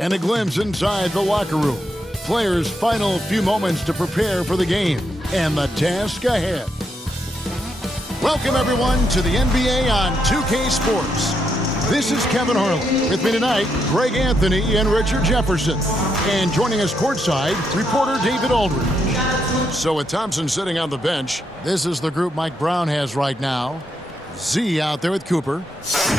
And a glimpse inside the locker room. Players' final few moments to prepare for the game and the task ahead. Welcome, everyone, to the NBA on 2K Sports. This is Kevin Harlan. With me tonight, Greg Anthony and Richard Jefferson. And joining us courtside, reporter David Aldridge. So with Thompson sitting on the bench, this is the group Mike Brown has right now. Z out there with Cooper.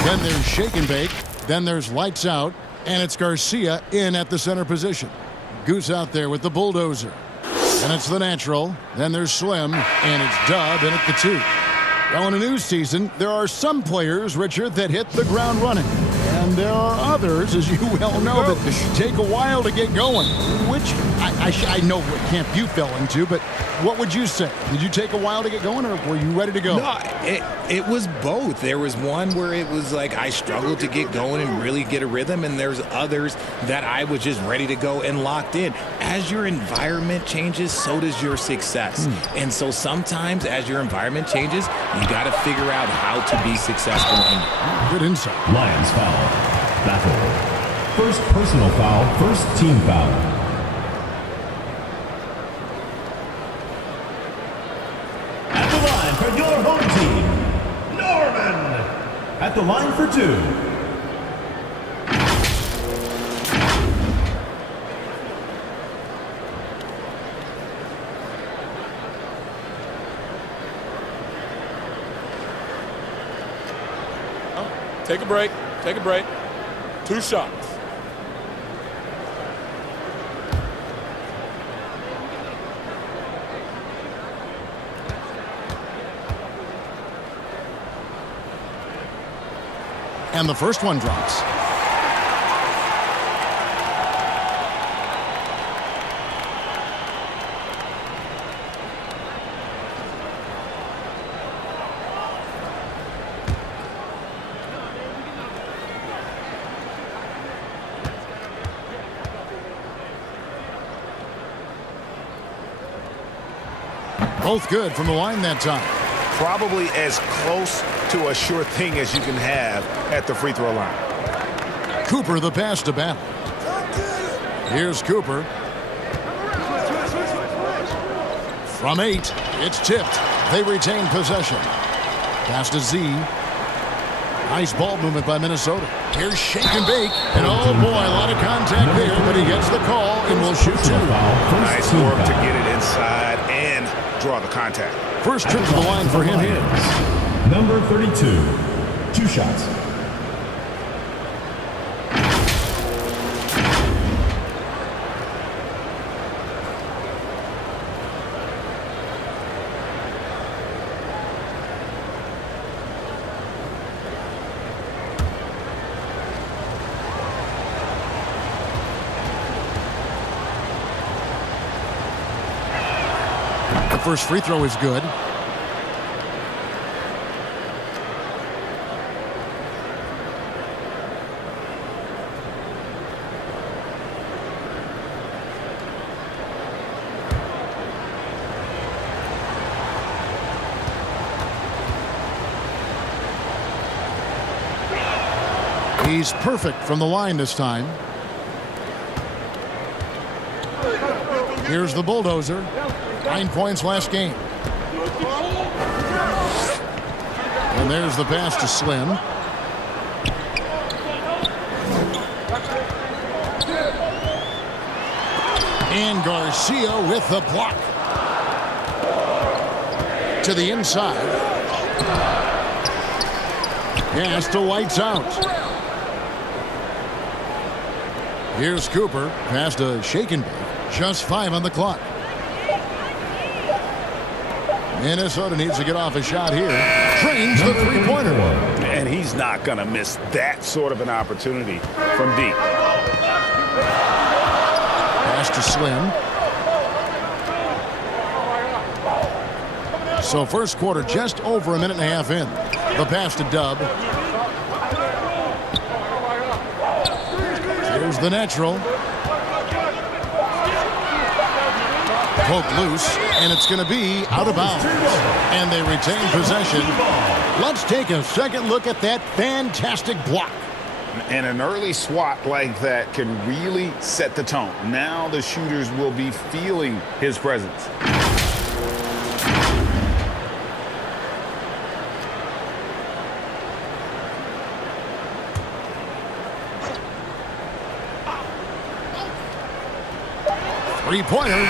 Then there's Shake and Bake. Then there's Lights Out. And it's Garcia in at the center position. Goose out there with the bulldozer. And it's the natural. Then there's Slim. And it's Dub in at the 2. Well, in a new season, there are some players, Richard, that hit the ground running. And there are others, as you well know, that take a while to get going. Which I know what camp you fell into, but what would you say? Did you take a while to get going, or were you ready to go? No, it was both. There was one where it was like I struggled to get going and really get a rhythm, and there's others that I was just ready to go and locked in. As your environment changes, so does your success. And so sometimes as your environment changes, you got to figure out how to be successful in it. Good insight. Lions foul. Battle. First personal foul, first team foul. At the line for your home team, Norman. At the line for 2. Take a break. Take a break. 2 shots. And the first one drops. Both good from the line that time. Probably as close to a sure thing as you can have at the free throw line. Cooper the pass to Battle. Here's Cooper. From 8, it's tipped. They retain possession. Pass to Z. Nice ball movement by Minnesota. Here's Shake and Bake. And oh boy, a lot of contact there, but he gets the call and will shoot 2. Nice work to get it inside and draw the contact. First trip to the line for him here. Number 32. 2 shots. The first free throw is good. He's perfect from the line this time. Here's the bulldozer. 9 points last game. And there's the pass to Slim. And Garcia with the block. To the inside. Pass to Lights Out. Here's Cooper. Pass to Shake and Bake. Just 5 on the clock. Minnesota needs to get off a shot here. Trains the three-pointer. And he's not going to miss that sort of an opportunity from deep. Pass to Slim. So first quarter just over a minute and a half in. The pass to Dub. Here's the natural. Poke loose, and it's going to be out of bounds. And they retain possession. Let's take a second look at that fantastic block. And an early swat like that can really set the tone. Now the shooters will be feeling his presence. Three-pointer.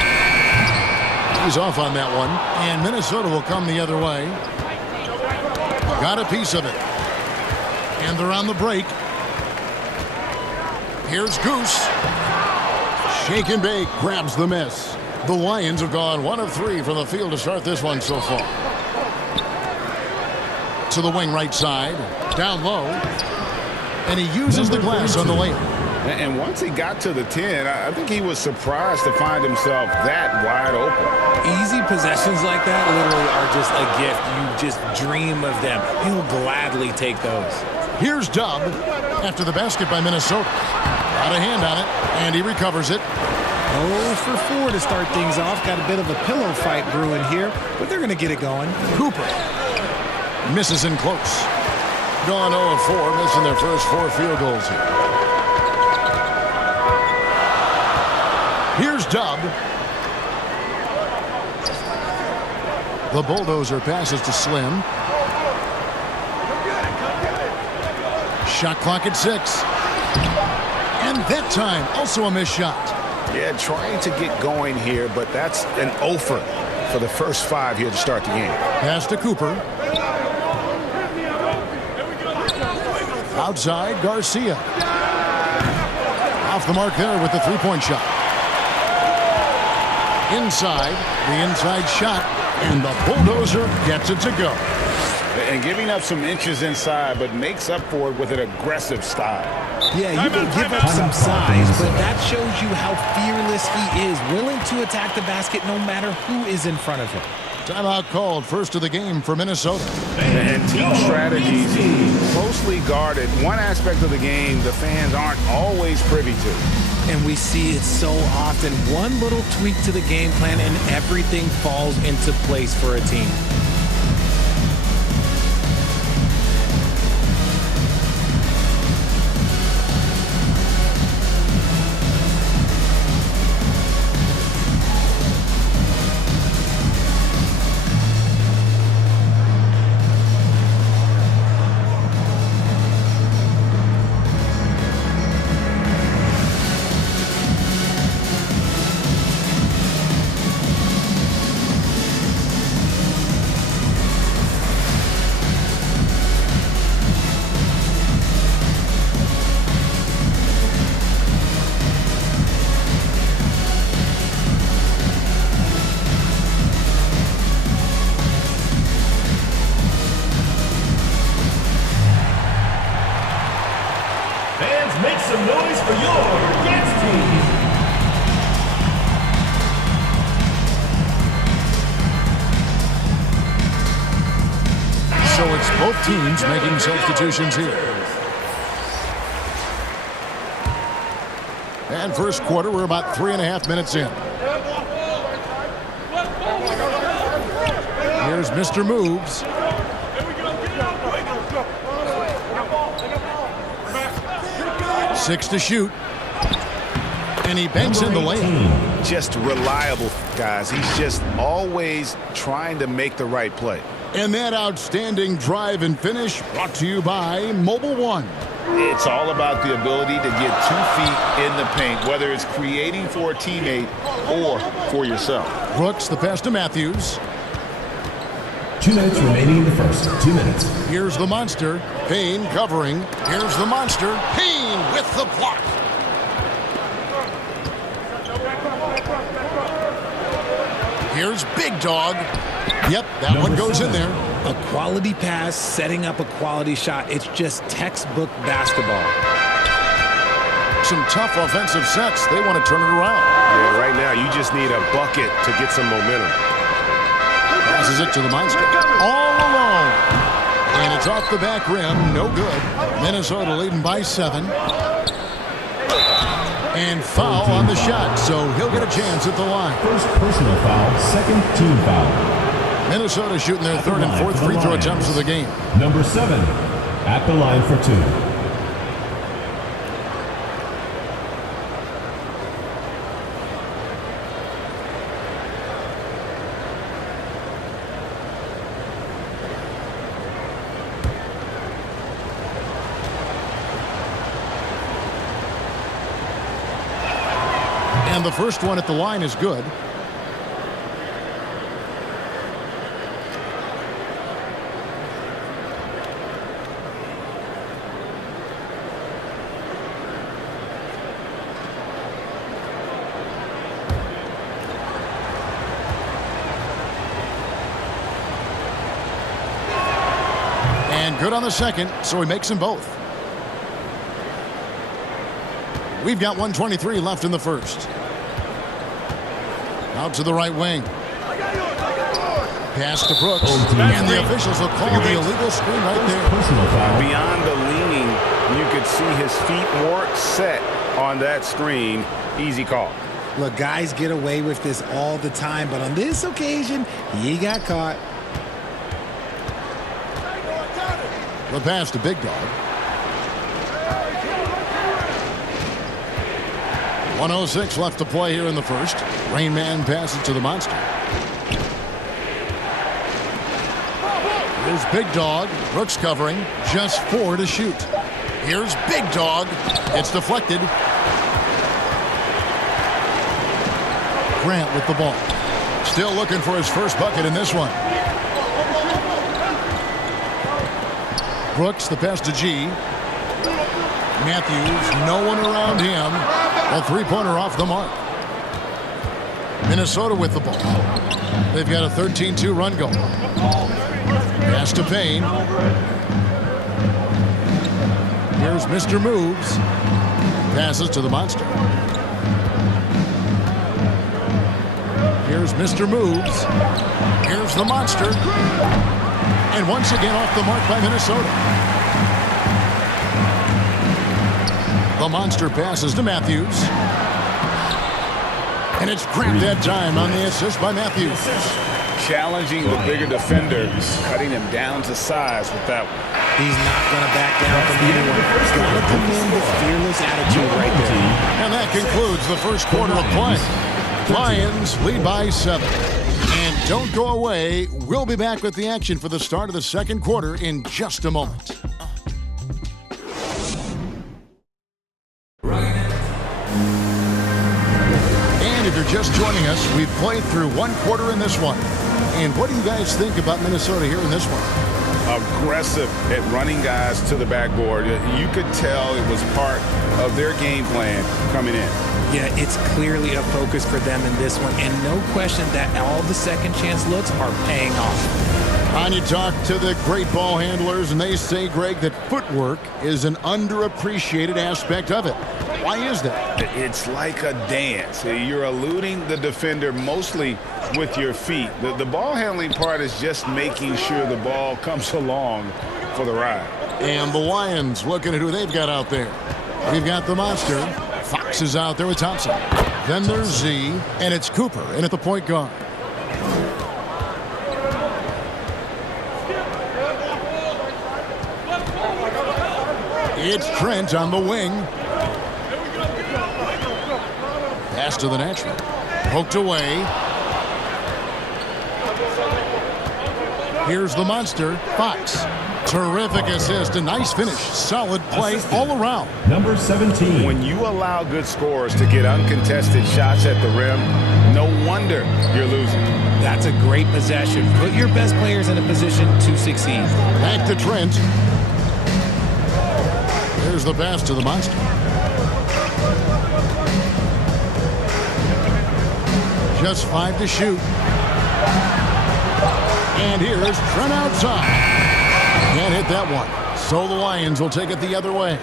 He's off on that one. And Minnesota will come the other way. Got a piece of it. And they're on the break. Here's Goose. Shake and bake, grabs the miss. The Lions have gone 1 of 3 from the field to start this one so far. To the wing right side. Down low. And he uses the glass on the layup. And once he got to the 10, I think he was surprised to find himself that wide open. Easy possessions like that literally are just a gift. You just dream of them. He'll gladly take those. Here's Dub after the basket by Minnesota. Got a hand on it, and he recovers it. 0 for 4 to start things off. Got a bit of a pillow fight brewing here, but they're going to get it going. Cooper misses in close. Gone 0 of 4, missing their first 4 field goals here. Here's Dub. The bulldozer passes to Slim. Shot clock at 6. And that time, also a missed shot. Yeah, trying to get going here, but that's an offer for the first 5 here to start the game. Pass to Cooper. Outside, Garcia. Off the mark there with the three-point shot. Inside, the inside shot, and the bulldozer gets it to go. And giving up some inches inside, but makes up for it with an aggressive style. Yeah, you can give up some size, but that shows you how fearless he is, willing to attack the basket no matter who is in front of him. Timeout called, first of the game for Minnesota. And team strategies closely guarded. One aspect of the game the fans aren't always privy to. And we see it so often. One little tweak to the game plan and everything falls into place for a team. Make some noise for your Jets team. So it's both teams making substitutions here. And first quarter, we're about 3.5 minutes in. Here's Mr. Moves. Six to shoot. And he banks in the layup. Just reliable, guys. He's just always trying to make the right play. And that outstanding drive and finish brought to you by Mobile One. It's all about the ability to get 2 feet in the paint, whether it's creating for a teammate or for yourself. Brooks, the pass to Matthews. 2 minutes remaining in the first. 2 minutes. Here's the monster. Payne covering. Here's the monster. Payne with the block. Here's Big Dog. Yep, that one goes in there. A quality pass, setting up a quality shot. It's just textbook basketball. Some tough offensive sets. They want to turn it around. Yeah, right now you just need a bucket to get some momentum. Passes it to the monster. All alone. And it's off the back rim. No good. Minnesota leading by 7. And foul on the shot, so he'll get a chance at the line. First personal foul, second team foul. Minnesota shooting their third and fourth free throw attempts of the game. Number 7 at the line for 2. And the first one at the line is good. And good on the second, so he makes them both. We've got 1:23 left in the first. Out to the right wing. Pass to Brooks. And the officials will call the illegal screen right there. Beyond the leaning, you could see his feet weren't set on that screen. Easy call. Look, guys get away with this all the time, but on this occasion, he got caught. The pass to Big Dog. 1:06 left to play here in the first. Rain Man passes to the Monster. Here's Big Dog. Brooks covering. Just 4 to shoot. Here's Big Dog. It's deflected. Grant with the ball. Still looking for his first bucket in this one. Brooks, the pass to G. Matthews, no one around him. A three-pointer off the mark. Minnesota with the ball. They've got a 13-2 run going. Pass to Payne. Here's Mr. Moves. Passes to the Monster. Here's Mr. Moves. Here's the Monster. And once again off the mark by Minnesota. The Monster passes to Matthews. And it's Grant that time on the assist by Matthews. Challenging the bigger defender, cutting him down to size with that one. He's not going to back down from anyone. He's got to commend the fearless attitude right there. And that concludes the first quarter of play. Lions lead by 7. And don't go away. We'll be back with the action for the start of the second quarter in just a moment. And if you're just joining us, we've played through one quarter in this one. And what do you guys think about Minnesota here in this one? Aggressive at running guys to the backboard. You could tell it was part of their game plan coming in. Yeah, it's clearly a focus for them in this one, and no question that all the second chance looks are paying off. And you talk to the great ball handlers, and they say, Greg, that footwork is an underappreciated aspect of it. Why is that? It's like a dance. You're eluding the defender mostly with your feet. The ball handling part is just making sure the ball comes along for the ride. And the Lions looking at who they've got out there. We've got the Monster. Fox is out there with Thompson. Then there's Z, and it's Cooper in at the point guard. It's Trent on the wing. Pass to the natural. Poked away. Here's the Monster, Fox. Terrific assist, a nice finish. Solid play all around. Number 17. When you allow good scorers to get uncontested shots at the rim, no wonder you're losing. That's a great possession. Put your best players in a position to succeed. Back to Trent. There's the pass to the Monster. Just 5 to shoot. And here's Trent outside. Can't hit that one. So the Lions will take it the other way.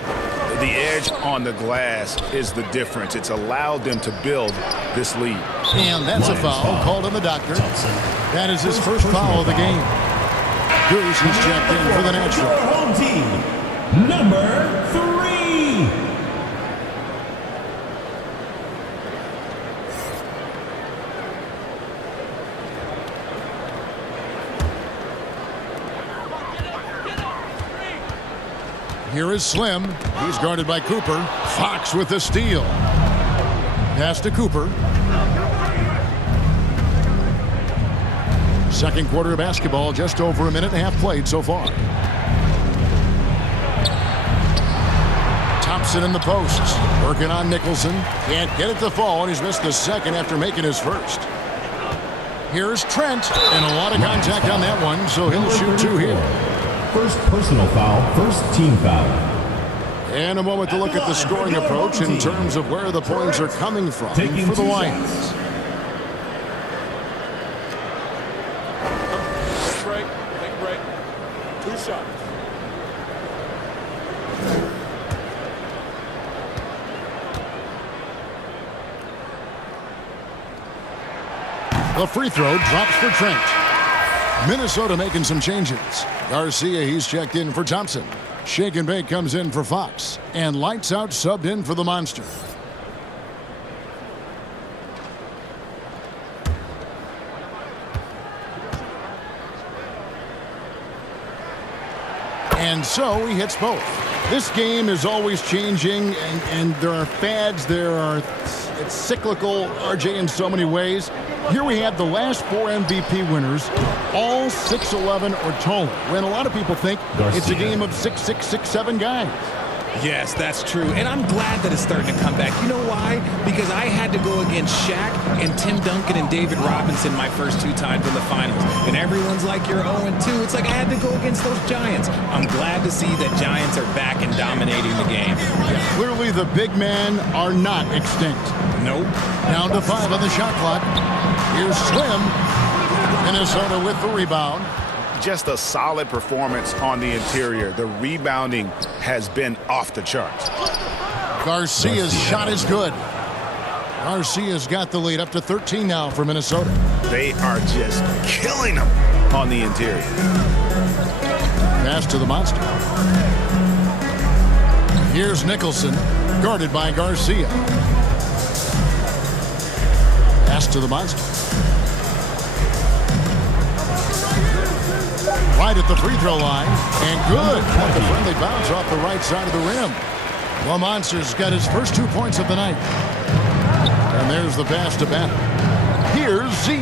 The edge on the glass is the difference. It's allowed them to build this lead. And that's a foul called on the doctor. That is his first foul of the game. Goose is checked in for the natural. Your home team, number 3. Here is Slim. He's guarded by Cooper. Fox with the steal. Pass to Cooper. Second quarter of basketball, just over a minute and a half played so far. Thompson in the posts. Working on Nicholson. Can't get it to fall, and he's missed the second after making his first. Here's Trent, and a lot of contact on that one, so he'll shoot 2 here. First personal foul, first team foul. And a moment to look at the scoring approach in terms of where the points are coming from for the Lions. Take a break. 2 shots. The free throw drops for Trent. Minnesota making some changes. Garcia, he's checked in for Thompson. Shake and Bake comes in for Fox. And Lights Out subbed in for the Monster. And so he hits both. This game is always changing, and there are fads, it's cyclical, RJ, in so many ways. Here we have the last 4 MVP winners, all 6'11" or taller, when a lot of people think it's a game of 6'6", 6'7" guys. Yes, that's true. And I'm glad that it's starting to come back. You know why? Because I had to go against Shaq and Tim Duncan and David Robinson my first 2 times in the finals. And everyone's like, you're 0-2. It's like I had to go against those Giants. I'm glad to see that Giants are back and dominating the game. Yeah, clearly the big men are not extinct. Nope. Down to 5 on the shot clock. Here's Slim. Minnesota with the rebound. Just a solid performance on the interior. The rebounding has been off the charts. Garcia's shot is good. Garcia's got the lead up to 13 now for Minnesota. They are just killing them on the interior. Pass to the Monster. Here's Nicholson, guarded by Garcia. Pass to the Monster. Right at the free throw line, and good. Got the friendly bounce off the right side of the rim. Well, Monster's got his first 2 points of the night. And there's the pass to Bennett. Here's Z.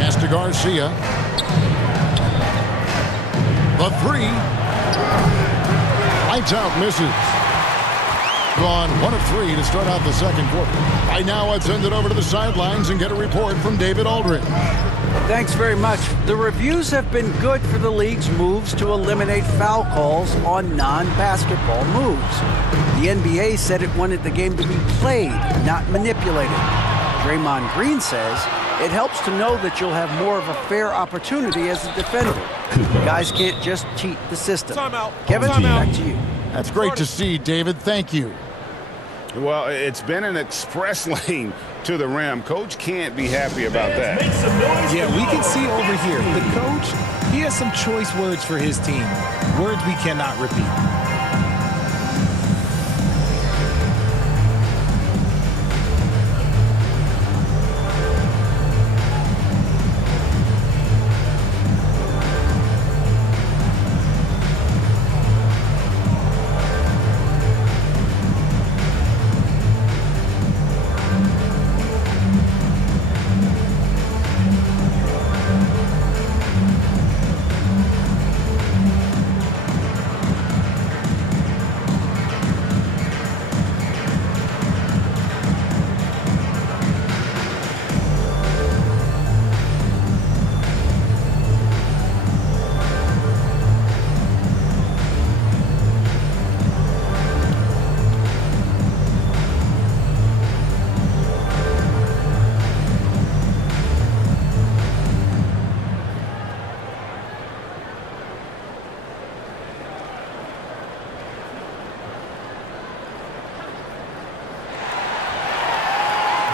Pass to Garcia. The 3. Lights out, misses. Gone 1 of 3 to start out the second quarter. Right now, let's send it over to the sidelines and get a report from David Aldridge. Thanks very much. The reviews have been good for the league's moves to eliminate foul calls on non-basketball moves. The NBA said it wanted the game to be played, not manipulated. Draymond Green says it helps to know that you'll have more of a fair opportunity as a defender. Guys can't just cheat the system. Kevin, back to you. That's great to see, David. Thank you. Well, it's been an express lane to the rim. Coach can't be happy about that. Yeah, we can see over here. The coach, he has some choice words for his team. Words we cannot repeat.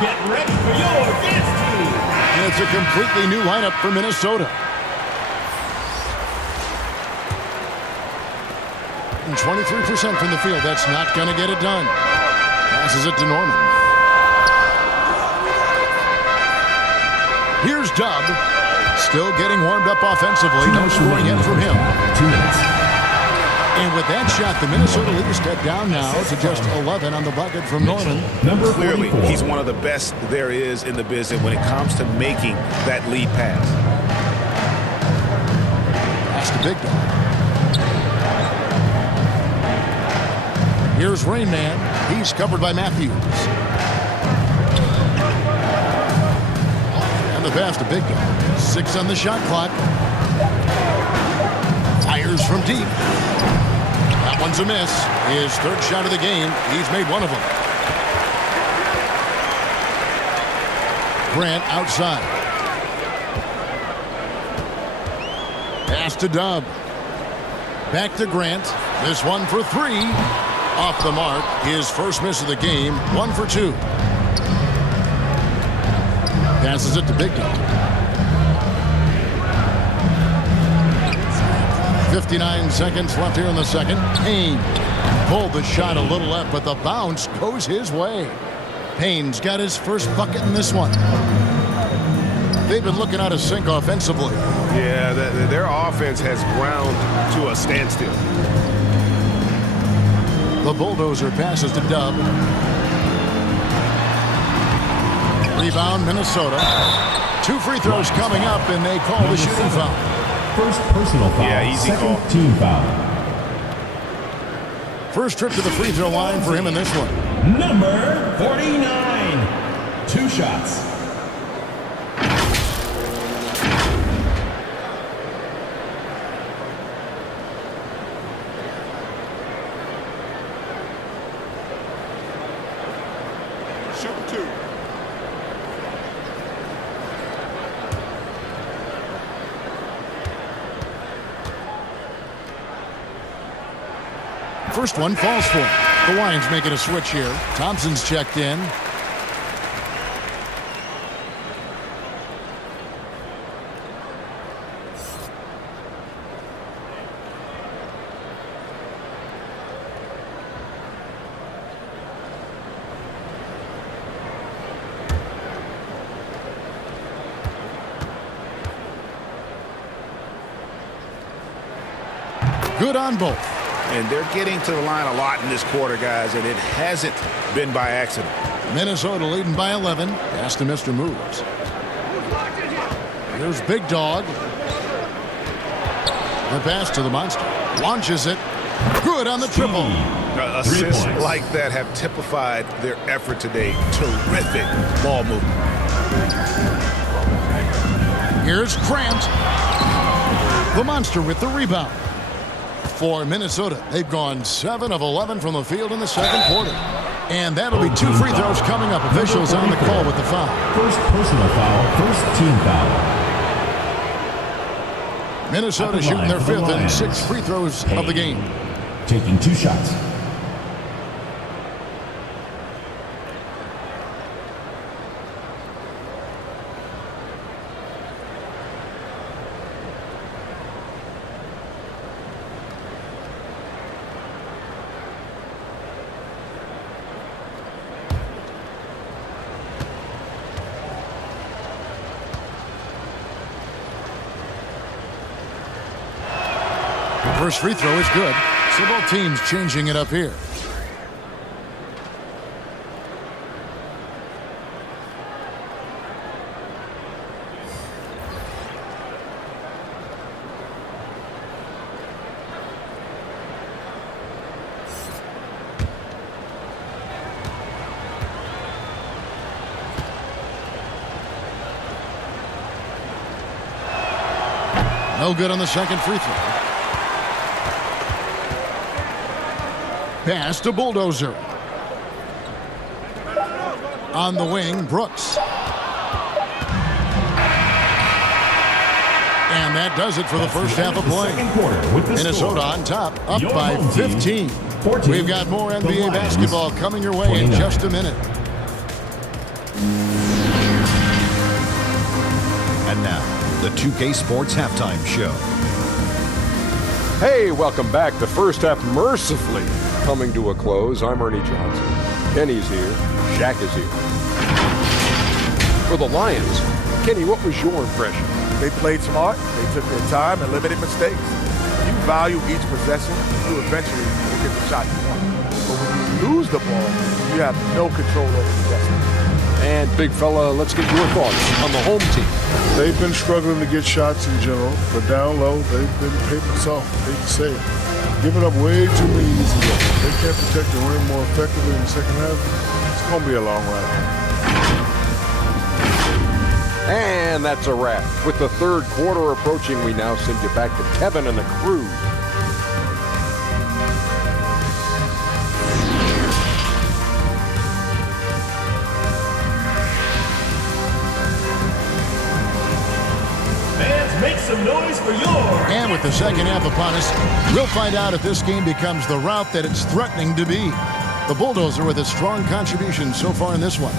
Get ready for your dance team. And it's a completely new lineup for Minnesota. And 23% from the field. That's not going to get it done. Passes it to Norman. Here's Dub. Still getting warmed up offensively. No scoring yet from him. 2 minutes. And with that shot, the Minnesota lead step down now to just 11 on the bucket from Norman. Number Clearly, 44. he's one of the best there is in the business when it comes to making that lead pass. Pass to Big Dog. Here's Rain Man. He's covered by Matthews. And the pass to Big Dog. 6 on the shot clock. Fires from deep. That one's a miss. His third shot of the game. He's made one of them. Grant outside. Pass to Dub. Back to Grant. This one for 3. Off the mark. His first miss of the game. 1 for 2. Passes it to Big Dog. 59 seconds left here in the second. Payne pulled the shot a little left, but the bounce goes his way. Payne's got his first bucket in this one. They've been looking out of sync offensively. Yeah, their offense has ground to a standstill. The Bulldozer passes to Dub. Rebound, Minnesota. 2 free throws coming up, and they call the shooting foul. First personal foul. Yeah, easy Second call. Team foul. First trip to the free throw line for him in this one. Number 49. 2 shots. Shooting 2. First one falls for him. The Lions making a switch here. Thompson's checked in. Good on both. And they're getting to the line a lot in this quarter, guys, and it hasn't been by accident. Minnesota leading by 11. Pass to Mr. Moves. Here's Big Dog. The pass to the Monster. Launches it. Good on the triple. Assists like that have typified their effort today. Terrific ball movement. Here's Grant. The Monster with the rebound. For Minnesota, they've gone 7 of 11 from the field in the second quarter. And that'll be 2 free throws coming up. Officials on the call with the foul. First personal foul. First team foul. Minnesota shooting their 5th and 6th free throws of the game. Taking 2 shots. First free throw is good. So both teams changing it up here. No good on the second free throw. Pass to Bulldozer. On the wing, Brooks. And that does it for the first half of play. Minnesota on top, up by 15. We've got more NBA basketball coming your way in just a minute. And now, the 2K Sports Halftime Show. Hey, welcome back. The first half mercifully coming to a close. I'm Ernie Johnson. Kenny's here. Shaq is here. For the Lions, Kenny, what was your impression? They played smart. They took their time and limited mistakes. If you value each possession, you eventually will get the shot you want. But when you lose the ball, you have no control over the destiny. And big fella, let's get your thoughts on the home team. They've been struggling to get shots in general, but down low, they've been paper soft. Hate to say it. Giving up way too many easy looks. they can't protect the rim more effectively in the second half, it's going to be a long ride home. And that's a wrap. With the third quarter approaching, we now send you back to Kevin and the crew. Fans, make some noise for yours. And with the second half upon us, we'll find out if this game becomes the rout that it's threatening to be. The Bulldozer with a strong contribution so far in this one.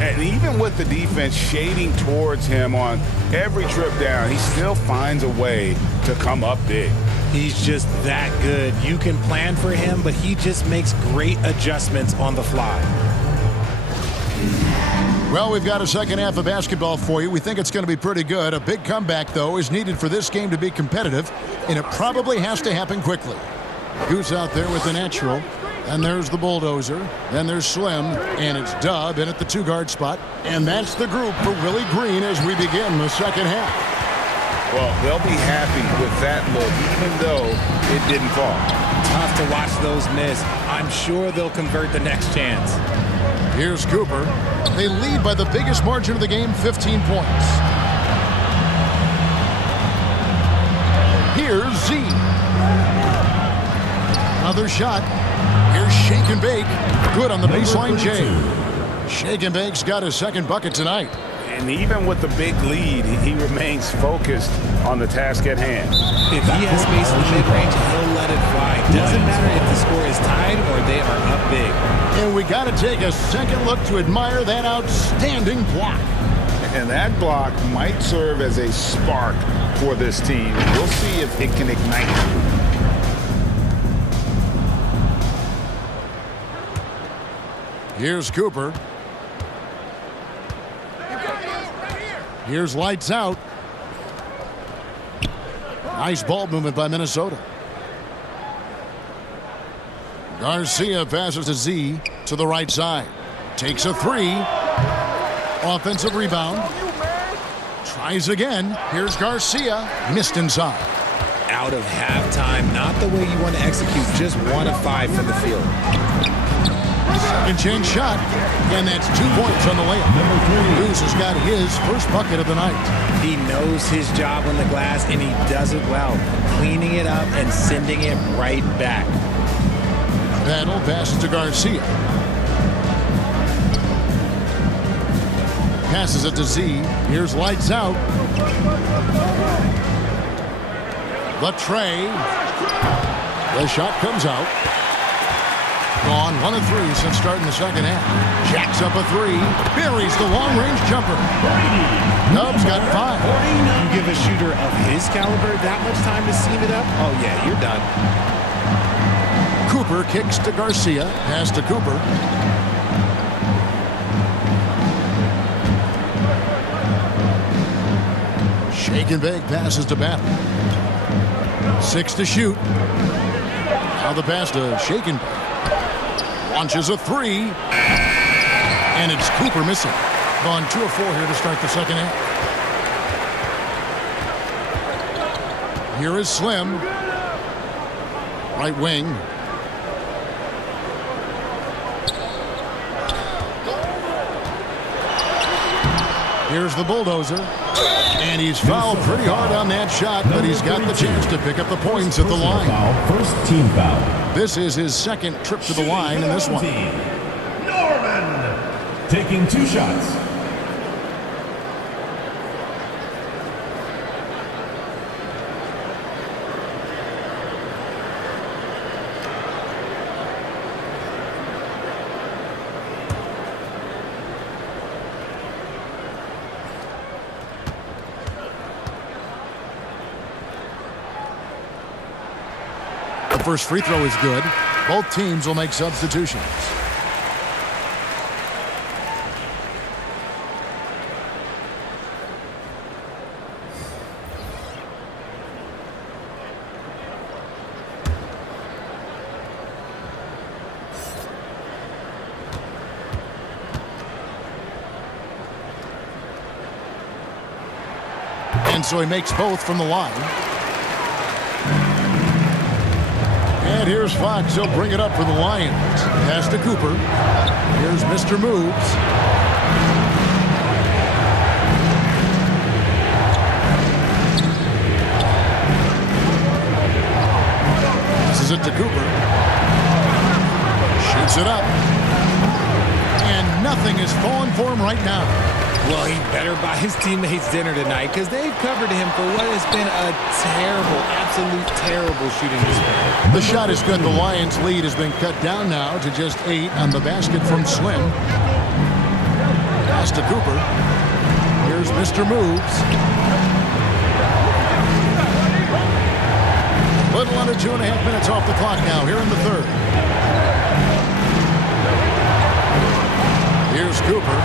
And even with the defense shading towards him on every trip down, he still finds a way to come up big. He's just that good. You can plan for him, but he just makes great adjustments on the fly. Well, we've got a second half of basketball for you. We think it's going to be pretty good. A big comeback, though, is needed for this game to be competitive, and it probably has to happen quickly. Goose out there with the natural. And there's the Bulldozer. Then there's Slim. And it's Dub in at the two-guard spot. And that's the group for Willie Green as we begin the second half. Well, they'll be happy with that look, even though it didn't fall. Tough to watch those miss. I'm sure they'll convert the next chance. Here's Cooper. They lead by the biggest margin of the game, 15 points. Here's Z. Another shot. Here's Shake and Bake. Good on the baseline, Jay. Shake and Bake's got his second bucket tonight. And even with the big lead, he remains focused on the task at hand. If he has space in the mid-range, he'll let it fly. Doesn't matter if the score is tied or they are up big. And we got to take a second look to admire that outstanding block. And that block might serve as a spark for this team. We'll see if it can ignite. Here's Cooper. Here's lights out. Nice ball movement by Minnesota. Garcia passes to Z to the right side. Takes a three. Offensive rebound. Tries again. Here's Garcia. Missed inside. Out of halftime. Not the way you want to execute. Just 1 of 5 from the field. Second chance shot, and that's 2 points on the layup. Goose has got his first bucket of the night. He knows his job on the glass, and he does it well, cleaning it up and sending it right back. Battle passes to Garcia. Passes it to Z. Here's lights out. The tray. The shot comes out. Gone 1 of 3 since starting the second half. Jacks up a 3. Buries the long-range jumper. Dub's got 5. You give a shooter of his caliber that much time to seam it up? Oh, yeah, you're done. Cooper kicks to Garcia. Pass to Cooper. Shake and Bake passes to Battle. 6 to shoot. Now the pass to Shake and Bake. Launches a 3. And it's Cooper missing. Gone 2 of 4 here to start the second half. Here is Slim. Right wing. Here's the Bulldozer. And he's fouled pretty hard on that shot, but he's got the chance to pick up the points at the line. First team foul. This is his second trip to the line in this one. Norman taking 2 shots. The first free throw is good. Both teams will make substitutions. And so he makes both from the line. And And here's Fox. He'll bring it up for the Lions. Pass to Cooper. Here's Mr. Moves. Passes it to Cooper. Shoots it up. And nothing is falling for him right now. Well, he better buy his teammates dinner tonight because they've covered him for what has been a terrible, absolute terrible shooting display. The shot is good. The Lions' lead has been cut down now to just 8 on the basket from Slim. Pass to Cooper. Here's Mr. Moves. Little under 2.5 minutes off the clock now here in the third. Here's Cooper.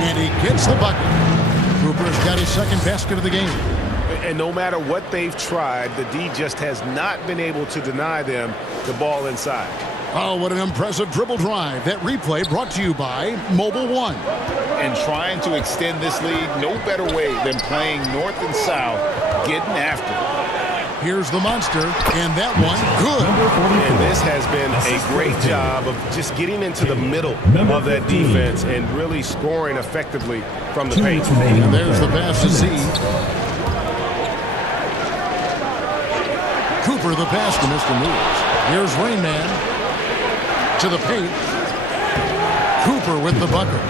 And he gets the bucket. Cooper's got his second basket of the game. And no matter what they've tried, the D just has not been able to deny them the ball inside. Oh, what an impressive dribble drive. That replay brought to you by Mobile One. And trying to extend this lead, no better way than playing north and south, getting after it. Here's the Monster, and that one, good. And this has been a great job of just getting into the middle of that defense and really scoring effectively from the paint. And there's the pass to Z. Cooper, the pass to Mr. Moves. Here's Rain Man to the paint. Cooper with the bucket.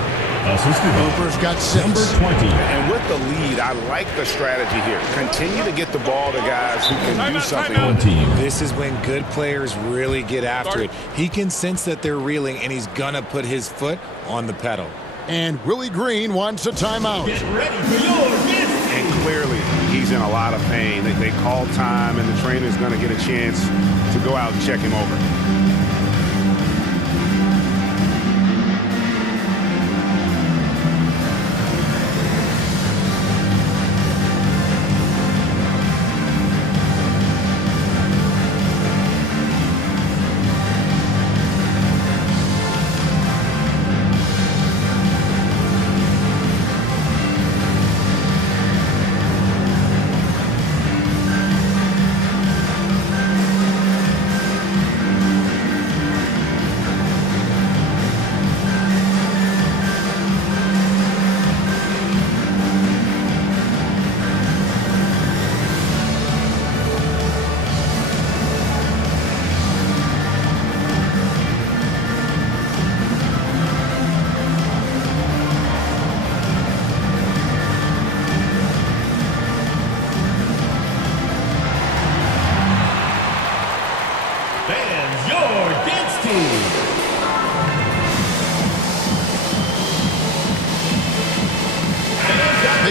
Cooper's got 6. And with the lead, I like the strategy here. Continue to get the ball to guys who can do something with it. This is when good players really get after it. He can sense that they're reeling, and he's going to put his foot on the pedal. And Willie Green wants a timeout. Get ready for your dance. And clearly, he's in a lot of pain. They call time, and the trainer's going to get a chance to go out and check him over.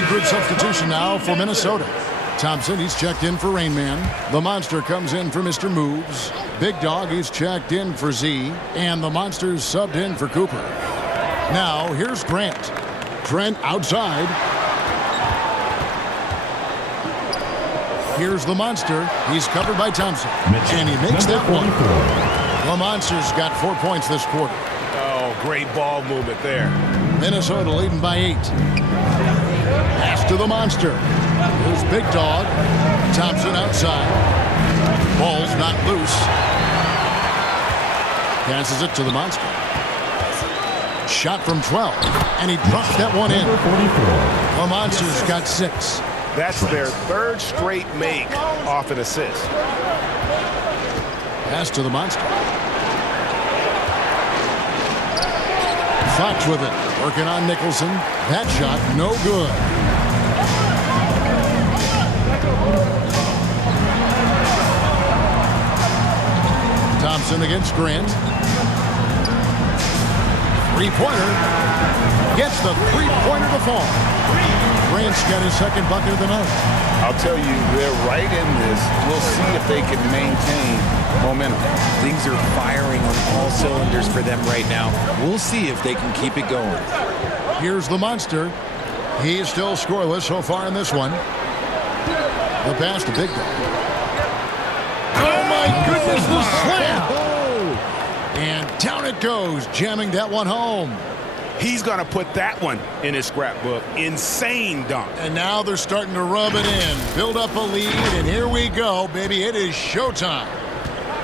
Group substitution now for Minnesota. Thompson, he's checked in for Rain Man. The Monster comes in for Mr. Moves. Big Dog, he's checked in for Z. And the Monster's subbed in for Cooper. Now, here's Grant. Trent outside. Here's the Monster. He's covered by Thompson. And he makes that one. The Monster's got 4 points this quarter. Oh, great ball movement there. Minnesota leading by 8. Pass to the Monster. Here's Big Dog. Thompson outside. Ball's not loose. Passes it to the Monster. Shot from 12. And he drops that one in. The Monster's got 6. That's their third straight make off an assist. Pass to the Monster. Fox with it. Working on Nicholson. That shot no good. Thompson against Grant. Three-pointer. Gets the three-pointer to fall. Grant's got his second bucket of the night. I'll tell you, they're right in this. We'll see if they can maintain momentum. Things are firing on all cylinders for them right now. We'll see if they can keep it going. Here's the Monster. He's still scoreless so far in this one. The pass to Big Dog. Oh, my goodness, the slam! And down it goes, jamming that one home. He's going to put that one in his scrapbook. Insane dunk. And now they're starting to rub it in, build up a lead, and here we go, baby. It is showtime.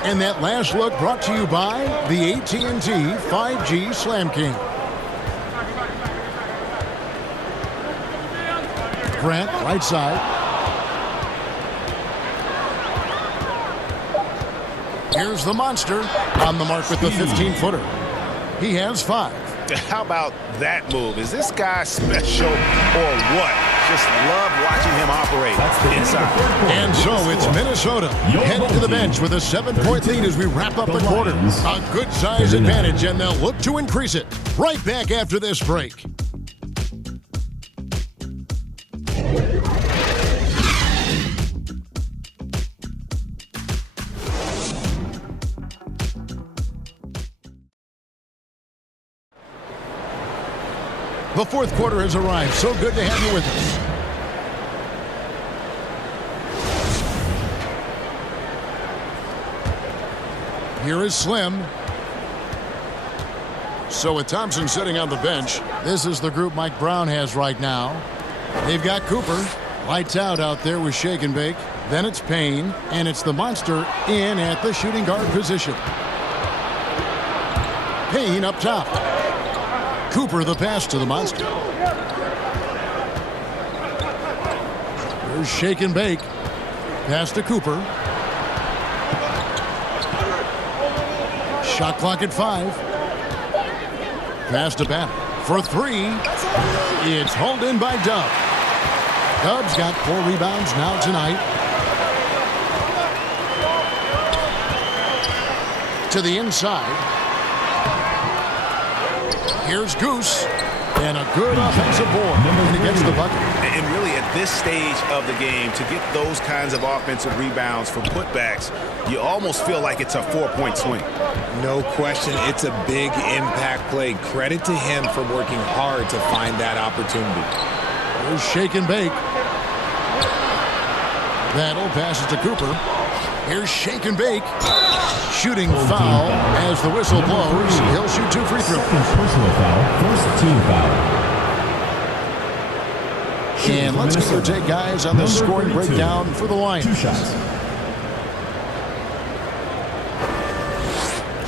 And that last look brought to you by the AT&T 5G Slam King. Grant, right side. Here's the monster on the mark with the 15-footer. He has 5. How about that move? Is this guy special or what? Just love watching him operate inside. And so it's Minnesota heading to the bench with a 7-point lead as we wrap up the quarter. A good size advantage, and they'll look to increase it. Right back after this break. The fourth quarter has arrived. So good to have you with us. Here is Slim. So with Thompson sitting on the bench, this is the group Mike Brown has right now. They've got Cooper. Lights out there with Shake and Bake. Then it's Payne, and it's the monster in at the shooting guard position. Payne up top. Cooper the pass to the monster. Here's Shake and Bake. Pass to Cooper. Shot clock at 5. Pass to Banner for 3. It's hauled in by Dub. Dub's got 4 rebounds now tonight. To the inside. Here's Goose, and a good offensive board, and he gets the bucket. And really, at this stage of the game, to get those kinds of offensive rebounds for putbacks, you almost feel like it's a 4-point swing. No question, it's a big impact play. Credit to him for working hard to find that opportunity. Here's Shake and Bake. Battle passes to Cooper. Here's Shake and Bake. Shooting foul as the whistle blows. He'll shoot 2 free throws. Personal foul, first team foul. And let's get your take, guys, on the scoring breakdown for the Lions. 2 shots.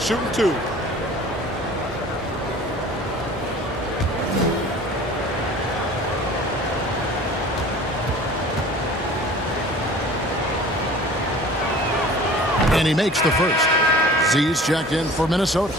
Shooting 2. And he makes the first. Z's checked in for Minnesota.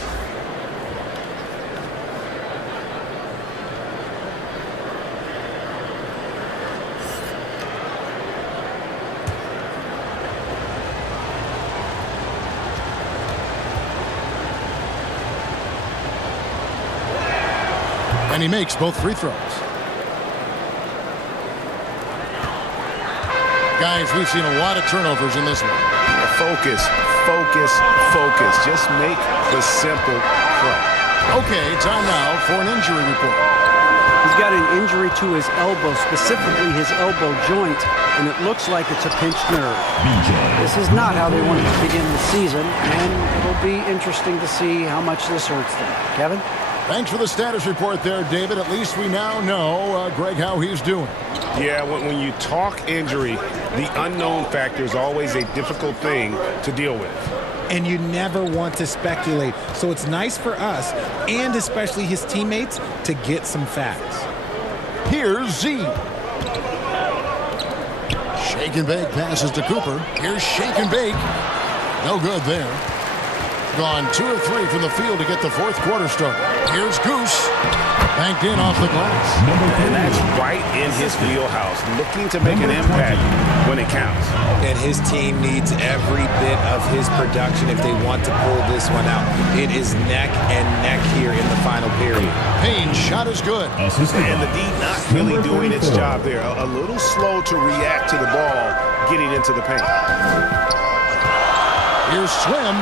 And he makes both free throws. Guys, we've seen a lot of turnovers in this one. Focus, focus, focus. Just make the simple play. Okay, time now for an injury report. He's got an injury to his elbow, specifically his elbow joint, and it looks like it's a pinched nerve. This is not how they wanted to begin the season, and it'll be interesting to see how much this hurts them. Kevin? Thanks for the status report there, David. At least we now know, Greg, how he's doing. Yeah, when you talk injury, the unknown factor is always a difficult thing to deal with. And you never want to speculate. So it's nice for us, and especially his teammates, to get some facts. Here's Z. Shake and Bake passes to Cooper. Here's Shake and Bake. No good there. Gone 2 of 3 from the field to get the fourth quarter started. Here's Goose. Banked in off the glass. And that's right in his wheelhouse, looking to make an impact when it counts. And his team needs every bit of his production if they want to pull this one out. It is neck and neck here in the final period. Payne's shot is good. And the D not really doing its job there. A little slow to react to the ball getting into the paint. Here's Slim.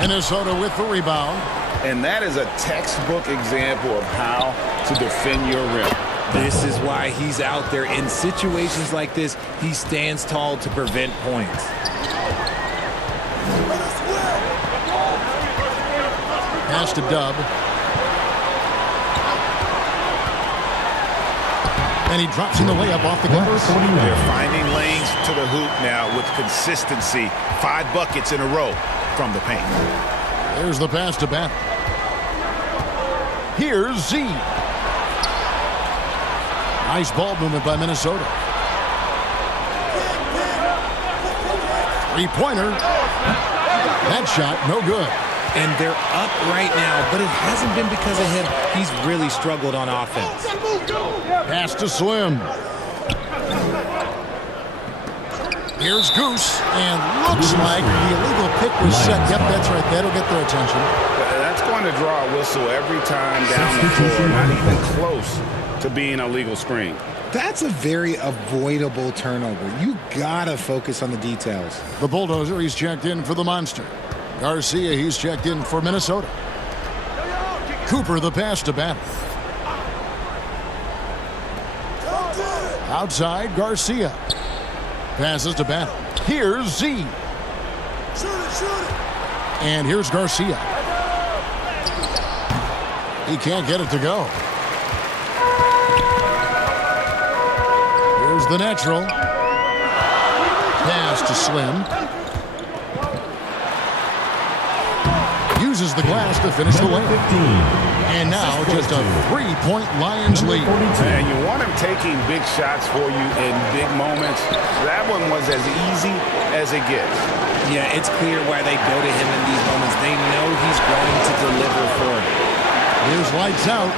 Minnesota with the rebound. And that is a textbook example of how to defend your rim. This is why he's out there. In situations like this, he stands tall to prevent points. Pass to Dub. And he drops in the layup off the glass. They're finding lanes to the hoop now with consistency. 5 buckets in a row from the paint. There's the pass to Battle. Here's Z. Nice ball movement by Minnesota. Three-pointer. That shot, no good. And they're up right now, but it hasn't been because of him. He's really struggled on offense. Pass to Slim. Here's Goose, and looks like the illegal pick was set. Yep, that's right. That'll get their attention. That's going to draw a whistle every time down the floor. Not even close to being a legal screen. That's a very avoidable turnover. You gotta focus on the details. The Bulldozer, he's checked in for the Monster. Garcia, he's checked in for Minnesota. Cooper, the pass to Battle. Outside, Garcia. Passes to Battle. Here's Z. And here's Garcia. He can't get it to go. Here's the natural. Pass to Slim. Uses the glass to finish the layup. And now just a 3-point Lions lead. And you want him taking big shots for you in big moments. That one was as easy as it gets. Yeah, it's clear why they go to him in these moments. They know he's going to deliver for them. Here's lights out.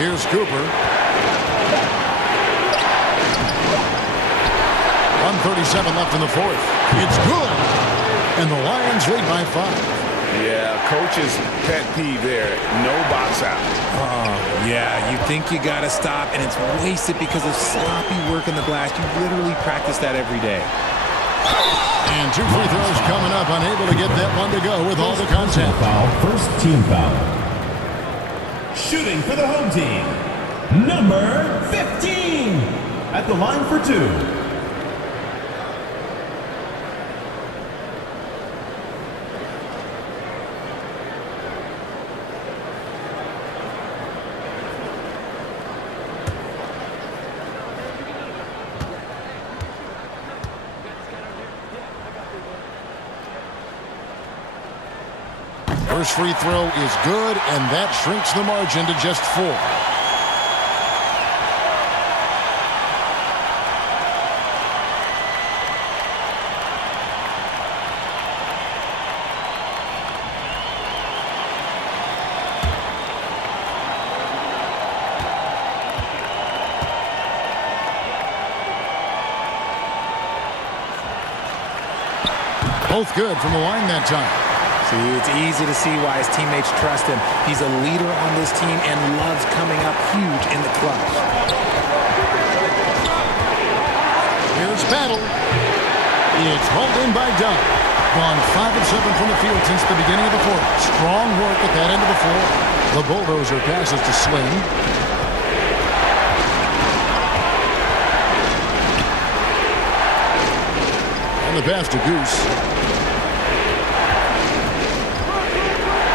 Here's Cooper. 1:37 left in the fourth. It's good. And the Lions lead by 5. Yeah, coach's pet peeve there. No box out. Oh, yeah, you think you got to stop, and it's wasted because of sloppy work in the glass. You literally practice that every day. And 2 free throws coming up. Unable to get that one to go with all the contact. Foul, first team foul. Shooting for the home team, number 15. At the line for 2. First free throw is good, and that shrinks the margin to just 4. Both good from the line that time. See, it's easy to see why his teammates trust him. He's a leader on this team and loves coming up huge in the clutch. Here's Battle. It's hauled in by Dunn. Gone 5 of 7 from the field since the beginning of the fourth. Strong work at that end of the floor. The Bulldozer passes to Slim. And the pass to Goose.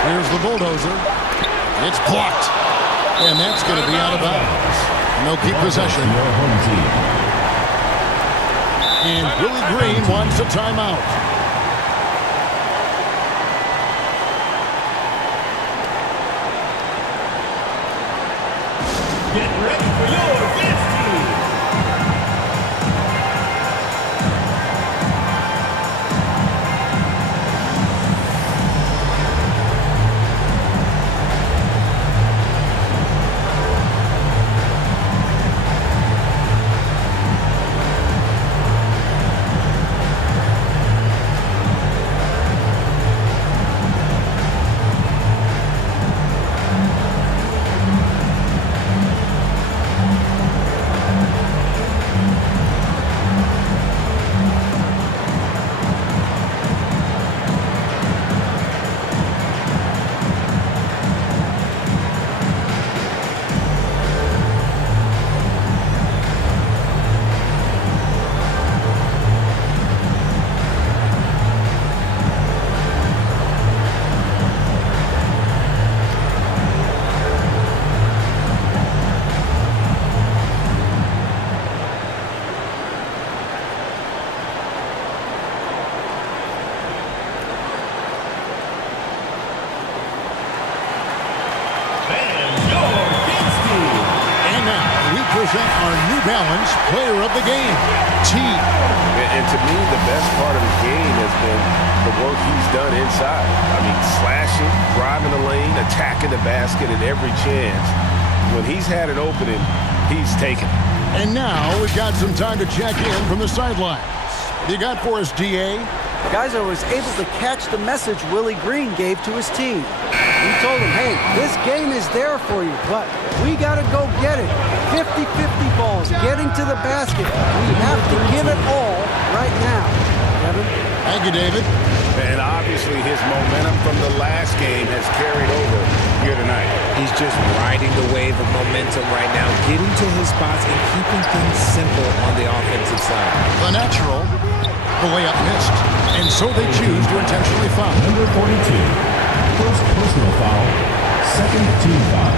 Here's the Bulldozer. It's blocked. And that's going to be out of bounds. And they'll keep possession. And Willie Green wants a timeout. Get ready for your dance team. present our New Balance Player of the Game, T. And to me, the best part of the game has been the work he's done inside. I mean, slashing, driving the lane, attacking the basket at every chance. When he's had an opening, he's taken it. And now we've got some time to check in from the sidelines. What do you got for us, D.A.? Guys, I was able to catch the message Willie Green gave to his team. He told them, hey, this game is there for you, but we got to go get it. 50-50 balls, getting to the basket. We have to give it all right now. Kevin? Thank you, David. And obviously his momentum from the last game has carried over here tonight. He's just riding the wave of momentum right now, getting to his spots and keeping things simple on the offensive side. The natural, the layup missed, and so they choose to intentionally foul. Number 42, first personal foul, second team foul.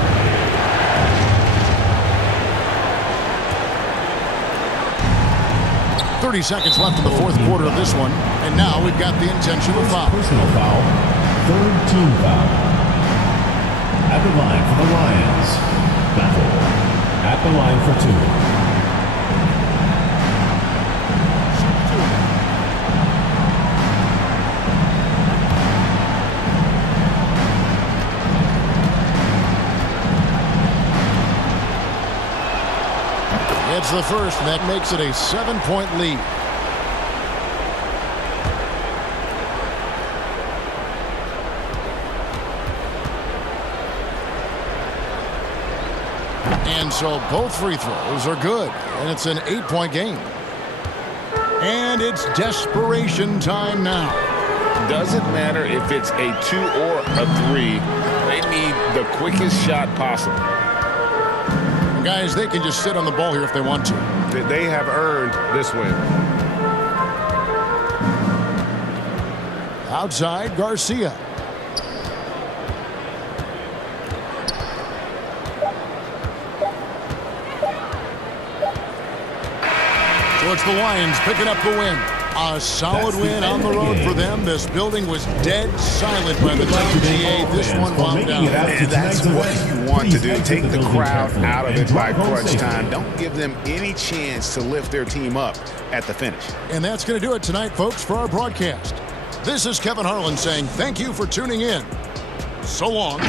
.30 seconds left in the fourth quarter of this one, and now we've got the intentional foul. Personal foul, third team foul. At the line for the Lions, Bethel. At the line for two. It's the first, and that makes it a 7-point lead. And so both free throws are good, and it's an 8-point game. And it's desperation time now. Doesn't matter if it's a 2 or a 3. They need the quickest shot possible. Guys, they can just sit on the ball here if they want to. They have earned this win. Outside, Garcia. So it's the Lions picking up the win. A solid win on the road for them. This building was dead silent by the time GA this one wound down. And that's what you want to do. Take the crowd out of it by crunch time. Don't give them any chance to lift their team up at the finish. And that's going to do it tonight, folks, for our broadcast. This is Kevin Harlan saying thank you for tuning in. So long.